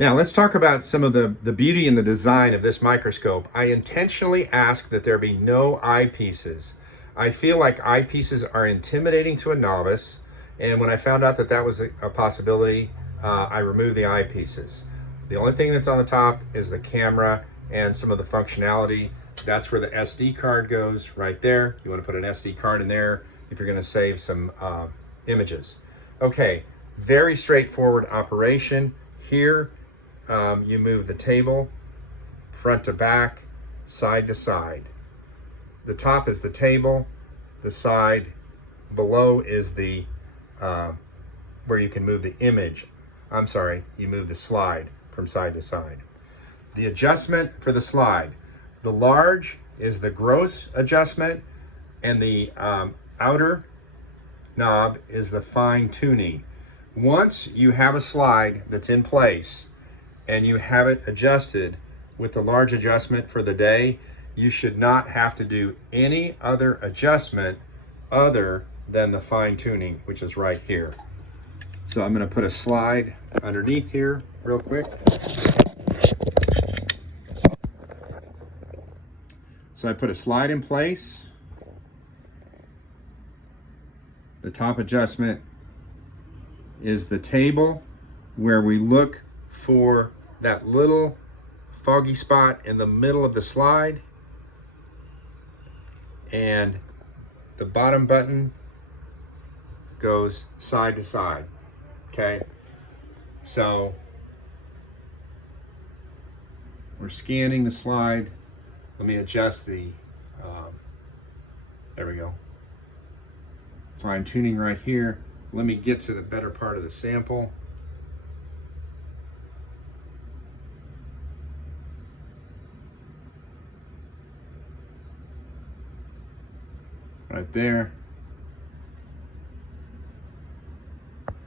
Now let's talk about some of the beauty and the design of this microscope. I intentionally ask that there be no eyepieces. I feel like eyepieces are intimidating to a novice, and when I found out that that was a possibility, I removed the eyepieces. The only thing that's on the top is the camera and some of the functionality. That's where the SD card goes, right there. You want to put an SD card in there if you're going to save some images. Okay, very straightforward operation. Here, you move the table front to back, side to side. The top is the table, the side below is the where you can move the image. I'm sorry, you move the slide from side to side. The adjustment for the slide. The large is the gross adjustment, and the outer knob is the fine tuning. Once you have a slide that's in place and you have it adjusted with the large adjustment for the day, you should not have to do any other adjustment other than the fine tuning, which is right here. So I'm going to put a slide underneath here real quick. So I put a slide in place. The top adjustment is the table where we look for that little foggy spot in the middle of the slide, and the bottom button goes side to side. Okay, so we're scanning the slide. Let me adjust the there we go, fine tuning right here. Let me get to the better part of the sample. Right there.